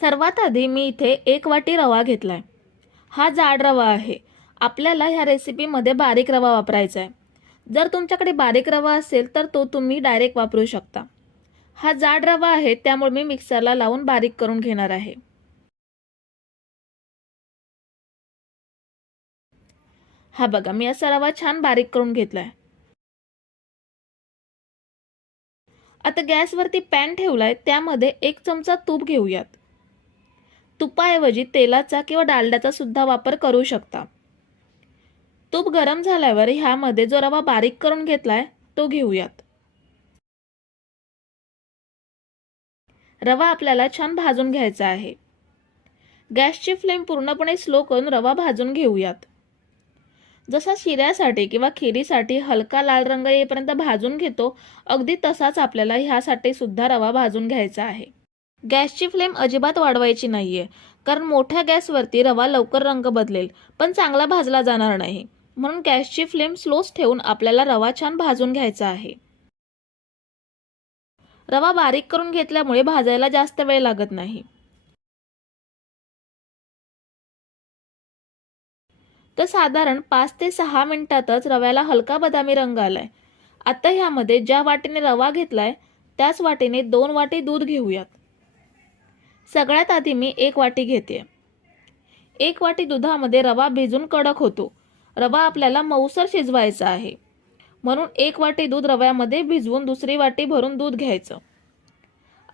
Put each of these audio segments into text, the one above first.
सर्वात आधी मी इथे 1 वाटी रवा घेतलाय। हा जाड रवा आहे। आपल्याला ह्या रेसिपीमध्ये बारीक रवा वापरायचा आहे। जर तुमच्याकडे बारीक रवा असेल तर तो तुम्ही डायरेक्ट वापरू शकता। हा जाड रवा आहे त्यामुळे मी मिक्सरला लावून बारीक करून घेणार आहे। हा बघा, मी असा रवा छान बारीक करून घेतलाय। आता गॅसवरती पॅन ठेवलाय, त्यामध्ये 1 चमचा तूप घेऊयात। तुपाऐवजी तेलाचा किंवा डालड्याचा सुद्धा वापर करू शकता। तूप गरम झाल्यावर ह्यामध्ये जो रवा बारीक करून घेतलाय तो घेऊयात। रवा आपल्याला छान भाजून घ्यायचा आहे। गॅसची फ्लेम पूर्णपणे स्लो करून रवा भाजून घेऊयात। जसा शिऱ्यासाठी किंवा खिरीसाठी हलका लाल रंग येईपर्यंत भाजून घेतो, अगदी तसाच आपल्याला ह्यासाठी सुद्धा रवा भाजून घ्यायचा आहे। गॅसची फ्लेम अजिबात वाढवायची नाहीये, कारण मोठ्या गॅसवरती रवा लवकर रंग बदलेल पण चांगला भाजला जाणार नाही। म्हणून गॅसची फ्लेम स्लोच ठेवून आपल्याला रवा छान भाजून घ्यायचा आहे। रवा बारीक करून घेतल्यामुळे भाजायला जास्त वेळ लागत नाही। तर साधारण 5 ते 6 मिनिटातच रव्याला हलका बदामी रंग आलाय। आता ह्यामध्ये ज्या वाटीने रवा घेतलाय त्याच वाटीने 2 वाटी दूध घेऊयात। सगळ्यात आधी मी 1 वाटी घेते। 1 वाटी दुधामध्ये रवा भिजून कडक होतो। रवा आपल्याला मऊसर शिजवायचा आहे, म्हणून 1 वाटी दूध रव्यामध्ये भिजवून दुसरी वाटी भरून दूध घ्यायचं।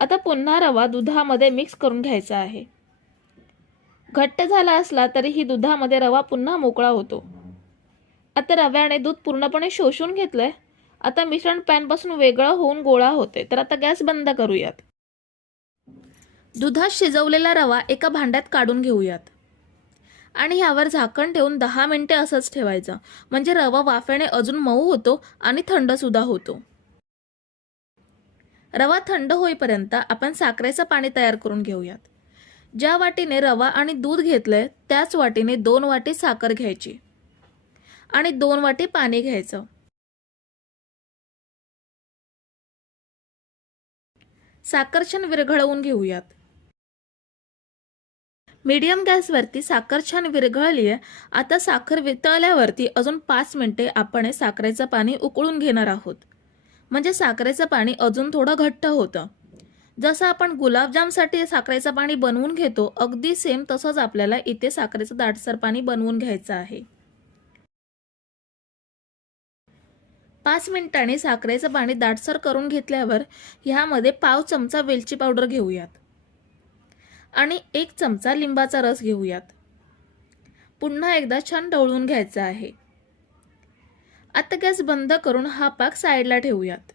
आता पुन्हा रवा दुधामध्ये मिक्स करून घ्यायचा आहे। घट्ट झाला असला तरीही दुधामध्ये रवा पुन्हा मोकळा होतो। आता रव्याने दूध पूर्णपणे शोषून घेतलंय। आता मिश्रण पॅनपासून वेगळं होऊन गोळा होते, तर आता गॅस बंद करूयात। दुधात शिजवलेला रवा एका भांड्यात काढून घेऊयात आणि ह्यावर झाकण ठेवून 10 मिनिटे असंच ठेवायचं, म्हणजे रवा वाफेने अजून मऊ होतो आणि थंड सुद्धा होतो। रवा थंड होईपर्यंत आपण साखरेचं पाणी तयार करून घेऊयात। ज्या वाटीने रवा आणि दूध घेतलंय त्याच वाटीने 2 वाटी साखर घ्यायची आणि 2 वाटी पाणी घ्यायचं। साखर छान विरघळवून घेऊयात। मीडियम गॅसवरती साखर छान विरघळली आहे। आता साखर वितळल्यावरती अजून 5 मिनिटे आपण साखरेचं पाणी उकळून घेणार आहोत, म्हणजे साखरेचं पाणी अजून थोडं घट्ट होतं। जसं आपण गुलाबजामसाठी साखरेचं पाणी बनवून घेतो, अगदी सेम तसंच आपल्याला इथे साखरेचं दाटसर पाणी बनवून घ्यायचं आहे। 5 मिनिटांनी साखरेचं पाणी दाटसर करून घेतल्यावर ह्यामध्ये पाव चमचा वेलची पावडर घेऊयात आणि 1 चमचा लिंबाचा रस घेऊयात। पुन्हा एकदा छान ढवळून घ्यायचा आहे। आता गॅस बंद करून हा पाक साईडला ठेवूयात।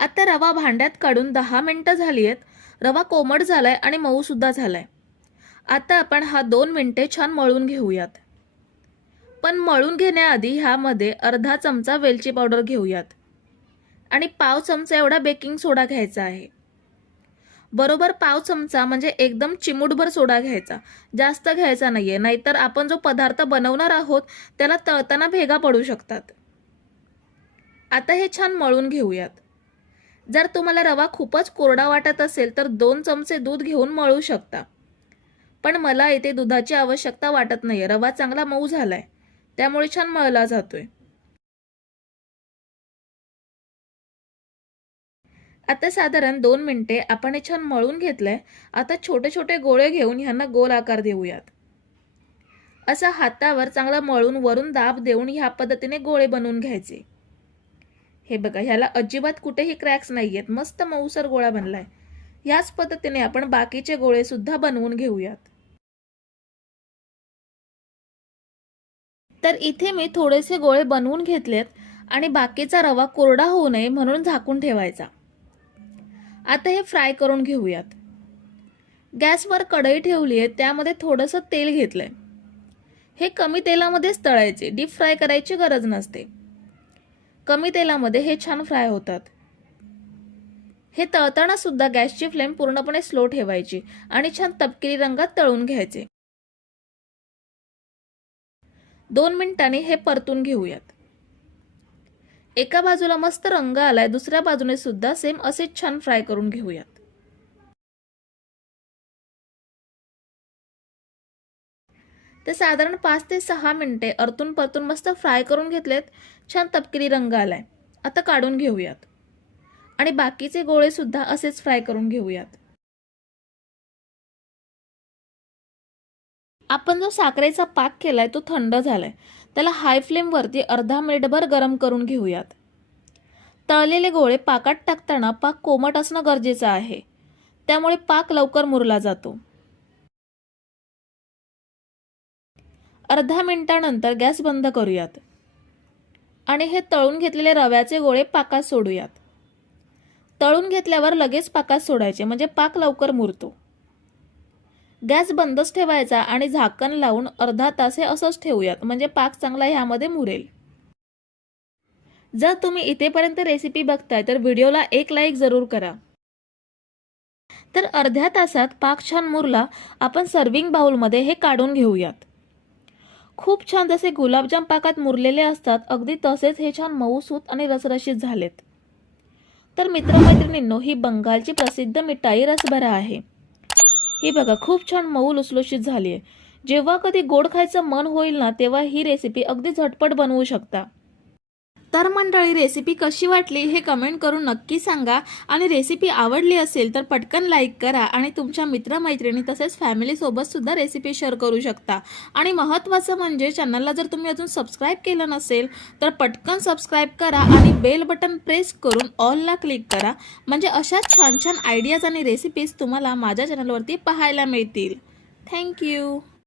आता रवा भांड्यात काढून 10 मिनिटं झाली आहेत। रवा कोमट झालाय आणि मऊ सुद्धा झालाय। आता आपण हा 2 मिनिटे छान मळून घेऊयात। पण मळून घेण्याआधी ह्यामध्ये अर्धा चमचा वेलची पावडर घेऊयात आणि पाव चमचा एवढा बेकिंग सोडा घ्यायचा आहे। बरोबर पाव चमचा, म्हणजे एकदम चिमूटभर सोडा घ्यायचा, जास्त घ्यायचा नाहीये, नाहीतर आपण जो पदार्थ बनवणार आहोत त्याला तळताना भेगा पडू शकतात। आता हे छान मळून घेऊयात। जर तुम्हाला रवा खूपच कोरडा वाटत असेल तर 2 चमचे दूध घेऊन मळू शकता, पण मला इथे दुधाची आवश्यकता वाटत नाहीये। रवा चांगला मऊ झालाय त्यामुळे छान मळला जातोय। आता साधारण 2 मिनिटे आपण हे छान मळून घेतलंय। आता छोटे छोटे गोळे घेऊन ह्यांना गोल आकार देऊयात। असं हातावर चांगला मळून वरून दाब देऊन ह्या पद्धतीने गोळे बनवून घ्यायचे। हे बघा, ह्याला अजिबात कुठेही क्रॅक्स नाहीयेत, मस्त मऊसर गोळा बनलाय। याच पद्धतीने आपण बाकीचे गोळे सुद्धा बनवून घेऊयात। तर इथे मी थोडेसे गोळे बनवून घेतलेत आणि बाकीचा रवा कोरडा होऊ नये म्हणून झाकून ठेवायचा। आता हे फ्राय करून घेऊयात। गॅसवर कढई ठेवली आहे, त्यामध्ये थोडंसं तेल घेतलंय। हे कमी तेलामध्येच तळायचे, डीप फ्राय करायची गरज नसते। कमी तेलामध्ये हे छान फ्राय होतात। हे तळताना सुद्धा गॅसची फ्लेम पूर्णपणे स्लो ठेवायची आणि छान तपकिरी रंगात तळून घ्यायचे। 2 मिनिटांनी हे परतून घेऊयात। एका बाजूला मस्त रंग आलाय, दुसऱ्या बाजूने सुद्धा सेम असेच छान फ्राय करून घेऊयात। ते साधारण 5 ते 6 मिनिटे परतून परतून मस्त फ्राय करून घेतलेत. छान तपकिरी रंग आलाय. आता काढून घेऊयात आणि बाकीचे गोळे सुद्धा असेच फ्राय करून घेऊयात. आपण जो साखरेचा पाक केलाय तो थंड झालाय. त्याला हाय फ्लेमवरती अर्धा मिनिटभर गरम करून घेऊयात. तळलेले गोळे पाकात टाकताना पाक कोमट असणं गरजेचं आहे. त्यामुळे पाक लवकर मुरला जातो. अर्धा मिनिटानंतर गॅस बंद करूयात आणि हे तळून घेतलेले रव्याचे गोळे पाकात सोडूयात. तळून घेतल्यावर लगेच पाकात सोडायचे म्हणजे पाक लवकर मुरतो. गॅस बंदच ठेवायचा आणि झाकण लावून अर्धा तास हे असंच ठेवूयात म्हणजे पाक चांगला ह्यामध्ये मुरेल. जर तुम्ही इथेपर्यंत रेसिपी बघताय तर व्हिडिओला एक लाईक जरूर करा. तर अर्ध्या तासात पाक छान मुरला. आपण सर्विंग बाउलमध्ये हे काढून घेऊयात. खूप छान जसे गुलाबजाम पाकात मुरलेले असतात अगदी तसेच हे छान मऊसूत आणि रसरशीत झालेत. तर मित्रमैत्रिणींनो, ही बंगालची प्रसिद्ध मिठाई रसभरा आहे. ही बघा खूप छान मऊ लुसलुशीत झाली आहे. जेव्हा कधी गोड खायचं मन होईल ना तेव्हा ही रेसिपी अगदी झटपट बनवू शकता. तर मंडळी, रेसिपी कशी वाटली हे कमेंट करून नक्की सांगा आणि रेसिपी आवडली असेल तर पटकन लाईक करा आणि तुमच्या मित्रमैत्रिणी तसेच फॅमिलीसोबत सुद्धा रेसिपी शेअर करू शकता. आणि महत्त्वाचं म्हणजे चॅनलला जर तुम्ही अजून सबस्क्राईब केलं नसेल तर पटकन सबस्क्राईब करा आणि बेल बटन प्रेस करून ऑलला क्लिक करा म्हणजे अशाच छान छान आयडियाज आणि रेसिपीज तुम्हाला माझ्या चॅनलवरती पाहायला मिळतील. थँक्यू.